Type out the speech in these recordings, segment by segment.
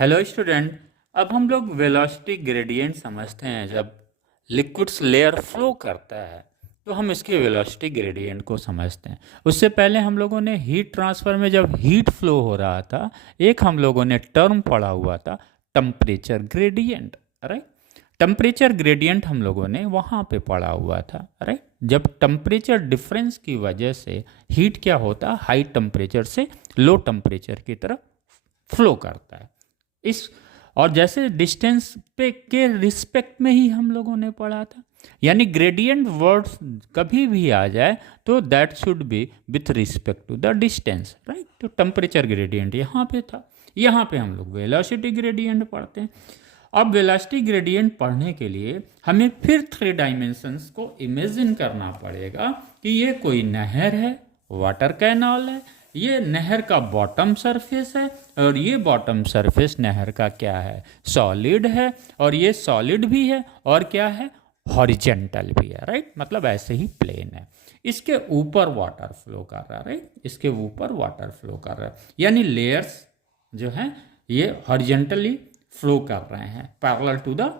Hello student. अब हम लोग वेलोसिटी ग्रेडियंट समझते हैं। जब लिक्विड्स लेयर फ्लो करता है तो हम इसके वेलोसिटी ग्रेडियंट को समझते हैं। उससे पहले हम लोगों ने हीट ट्रांसफ़र में जब हीट फ्लो हो रहा था, एक हम लोगों ने टर्म पढ़ा हुआ था temperature gradient. Right, temperature gradient हम लोगों ने वहाँ पे पढ़ा हुआ था। राइट, जब टेम्परेचर डिफरेंस की वजह से हीट क्या होता है, हाई टेम्परेचर से लो टेम्परेचर की तरफ फ्लो करता है। इस और जैसे डिस्टेंस पे के रिस्पेक्ट में ही हम लोगों ने पढ़ा था, यानी ग्रेडियंट वर्ड्स कभी भी आ जाए तो that should be with respect to the distance. Right, तो टेम्परेचर ग्रेडियंट यहाँ पे था, यहाँ पे हम लोग वेलोसिटी ग्रेडियंट पढ़ते हैं। अब वेलोसिटी ग्रेडियंट पढ़ने के लिए हमें फिर 3 डायमेंशंस को इमेजिन करना पड़ेगा कि ये कोई नहर है, वाटर कैनाल है, ये नहर का बॉटम सरफेस है और ये बॉटम सरफेस नहर का क्या है, सॉलिड है, और ये सॉलिड भी है और क्या है, हॉरिजेंटल भी है। राइट, मतलब ऐसे ही प्लेन है, इसके ऊपर वाटर फ्लो कर रहा है। राइट, इसके ऊपर वाटर फ्लो कर रहा है, यानी लेयर्स जो हैं ये हॉरिजेंटली फ्लो कर रहे हैं parallel to the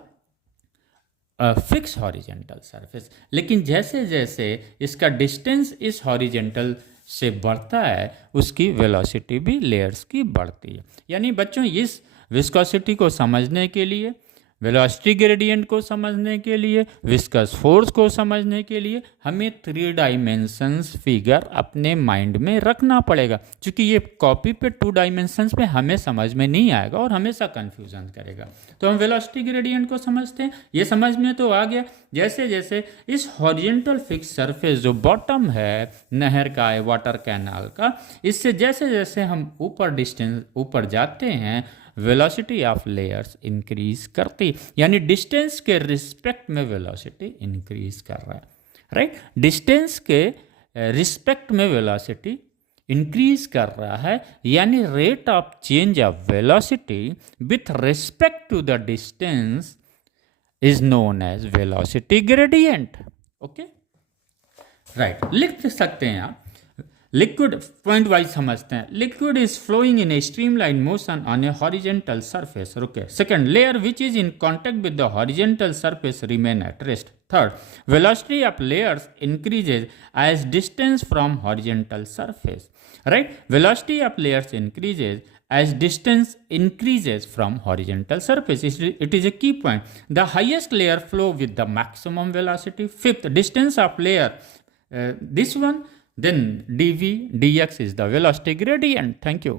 fix horizontal surface. लेकिन जैसे जैसे इसका डिस्टेंस इस हॉरिजेंटल से बढ़ता है उसकी वेलोसिटी भी लेयर्स की बढ़ती है। यानी बच्चों, इस विस्कोसिटी को समझने के लिए, वेलोसिटी ग्रेडियंट को समझने के लिए, विस्कस फोर्स को समझने के लिए हमें 3 डायमेंशंस फिगर अपने माइंड में रखना पड़ेगा, क्योंकि ये कॉपी पे 2 डायमेंशंस में हमें समझ में नहीं आएगा और हमेशा कंफ्यूजन करेगा। तो हम वेलोसिटी ग्रेडियंट को समझते हैं, ये समझ में तो आ गया। जैसे जैसे इस हॉरिजेंटल फिक्स सरफेस जो बॉटम है नहर का है, वाटर कैनाल का, इससे जैसे जैसे हम ऊपर जाते हैं वेलोसिटी ऑफ लेयर्स इंक्रीज करती, यानी डिस्टेंस के रिस्पेक्ट में वेलोसिटी इंक्रीज कर रहा है। राइट, डिस्टेंस के रिस्पेक्ट में वेलोसिटी इंक्रीज कर रहा है, यानी rate of change of velocity with respect to the distance is known as velocity gradient. Okay, right, लिख सकते हैं आप। लिक्विड पॉइंट वाइज समझते हैं। Liquid is flowing in a streamline motion on a horizontal surface. Okay, second, layer which is in contact with the horizontal surface remain at rest. Third, velocity of layers increases as distance from horizontal surface. Right, velocity of layers increases as distance increases from horizontal surface. It is a key point. The highest layer flow with the maximum velocity. Fifth, distance of layer, this one, then dv dx is the velocity gradient. Thank you.